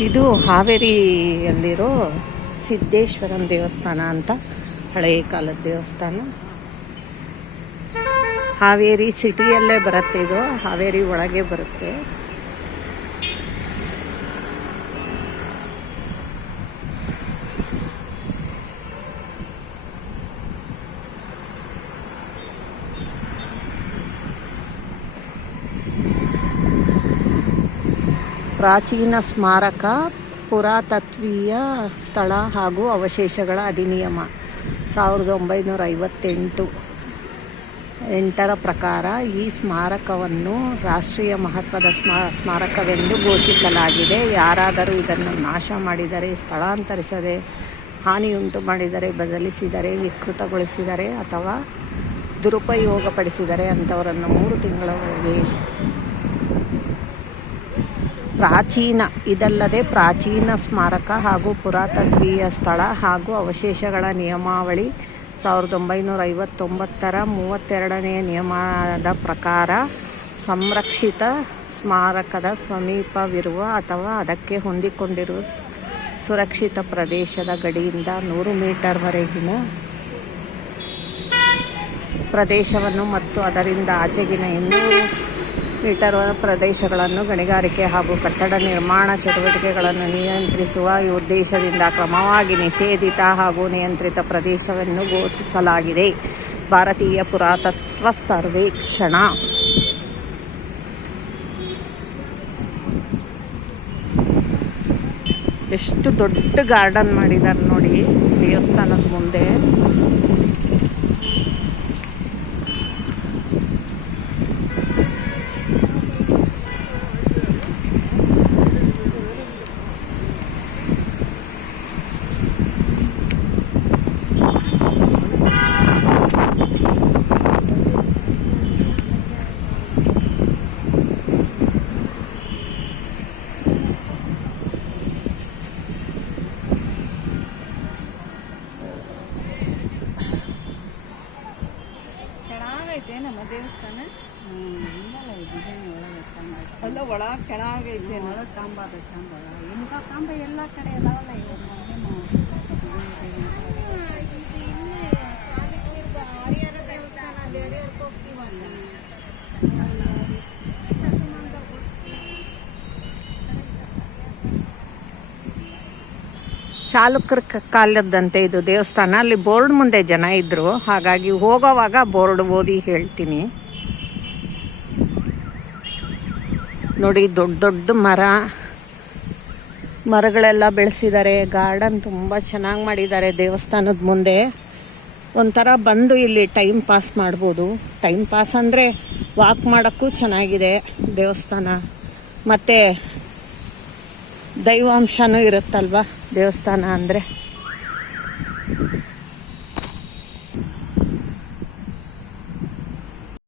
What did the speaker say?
ಇದು ಹಾವೇರಿಯಲ್ಲಿರೋ ಸಿದ್ದೇಶ್ವರನ ದೇವಸ್ಥಾನ ಅಂತ, ಹಳೆಯ ಕಾಲದ ದೇವಸ್ಥಾನ. ಹಾವೇರಿ ಸಿಟಿಯಲ್ಲೇ ಬರುತ್ತೆ, ಇದು ಹಾವೇರಿ ಒಳಗೆ ಬರುತ್ತೆ. ಪ್ರಾಚೀನ ಸ್ಮಾರಕ, ಪುರಾತತ್ವೀಯ ಸ್ಥಳ ಹಾಗೂ ಅವಶೇಷಗಳ ಅಧಿನಿಯಮ 1958 ಪ್ರಕಾರ ಈ ಸ್ಮಾರಕವನ್ನು ರಾಷ್ಟ್ರೀಯ ಮಹತ್ವದ ಸ್ಮಾರಕವೆಂದು ಘೋಷಿಸಲಾಗಿದೆ. ಯಾರಾದರೂ ಇದನ್ನು ನಾಶ ಮಾಡಿದರೆ, ಸ್ಥಳಾಂತರಿಸದೆ, ಹಾನಿಯುಂಟು ಮಾಡಿದರೆ, ಬದಲಿಸಿದರೆ, ವಿಕೃತಗೊಳಿಸಿದರೆ ಅಥವಾ ದುರುಪಯೋಗಪಡಿಸಿದರೆ ಅಂಥವರನ್ನು 3 ತಿಂಗಳವರೆಗೆ ಇದಲ್ಲದೆ ಪ್ರಾಚೀನ ಸ್ಮಾರಕ ಹಾಗೂ ಪುರಾತತ್ವೀಯ ಸ್ಥಳ ಹಾಗೂ ಅವಶೇಷಗಳ ನಿಯಮಾವಳಿ 1959 32ನೇ ನಿಯಮದ ಪ್ರಕಾರ ಸಂರಕ್ಷಿತ ಸ್ಮಾರಕದ ಸಮೀಪವಿರುವ ಅಥವಾ ಅದಕ್ಕೆ ಹೊಂದಿಕೊಂಡಿರುವ ಸುರಕ್ಷಿತ ಪ್ರದೇಶದ ಗಡಿಯಿಂದ 100 ಮೀಟರ್ವರೆಗಿನ ಪ್ರದೇಶವನ್ನು ಮತ್ತು ಅದರಿಂದ ಆಚೆಗಿನ 200 ಮೀಟರ್ ಪ್ರದೇಶಗಳನ್ನು ಗಣಿಗಾರಿಕೆ ಹಾಗೂ ಕಟ್ಟಡ ನಿರ್ಮಾಣ ಚಟುವಟಿಕೆಗಳನ್ನು ನಿಯಂತ್ರಿಸುವ ಉದ್ದೇಶದಿಂದ ಕ್ರಮವಾಗಿ ನಿಷೇಧಿತ ಹಾಗೂ ನಿಯಂತ್ರಿತ ಪ್ರದೇಶವನ್ನು ಘೋಷಿಸಲಾಗಿದೆ. ಭಾರತೀಯ ಪುರಾತತ್ವ ಸರ್ವೇಕ್ಷಣ. ಎಷ್ಟು ದೊಡ್ಡ ಗಾರ್ಡನ್ ಮಾಡಿದ್ದಾರೆ ನೋಡಿ ದೇವಸ್ಥಾನದ ಮುಂದೆ. ನಮ್ಮ ದೇವಸ್ಥಾನ ಅಲ್ಲ ಒಳಗೆ ಕೆಳಗೈತೆ, ಒಳಗೆ ಕಂಬ ಇಂಥ ಕಂಬ ಎಲ್ಲ ಕಡೆ ಅದಾವಲ್ಲ. ಚಾಲುಕ್ಯರ ಕಾಲದಂತೆ ಇದು ದೇವಸ್ಥಾನ. ಅಲ್ಲಿ ಬೋರ್ಡ್ ಮುಂದೆ ಜನ ಇದ್ರು, ಹಾಗಾಗಿ ಹೋಗೋವಾಗ ಬೋರ್ಡ್ ಓದಿ ಹೇಳ್ತೀನಿ. ನೋಡಿ ದೊಡ್ಡ ದೊಡ್ಡ ಮರಗಳೆಲ್ಲ ಬೆಳೆಸಿದ್ದಾರೆ. ಗಾರ್ಡನ್ ತುಂಬ ಚೆನ್ನಾಗಿ ಮಾಡಿದ್ದಾರೆ. ದೇವಸ್ಥಾನದ ಮುಂದೆ ಒಂಥರ ಬಂದು ಇಲ್ಲಿ ಟೈಮ್ ಪಾಸ್ ಮಾಡ್ಬೋದು. ಟೈಮ್ ಪಾಸ್ ಅಂದರೆ ವಾಕ್ ಮಾಡೋಕ್ಕೂ ಚೆನ್ನಾಗಿದೆ ದೇವಸ್ಥಾನ. ಮತ್ತು ದೈವಾಂಶನೂ ಇರುತ್ತಲ್ವ ದೇವಸ್ಥಾನ ಅಂದರೆ.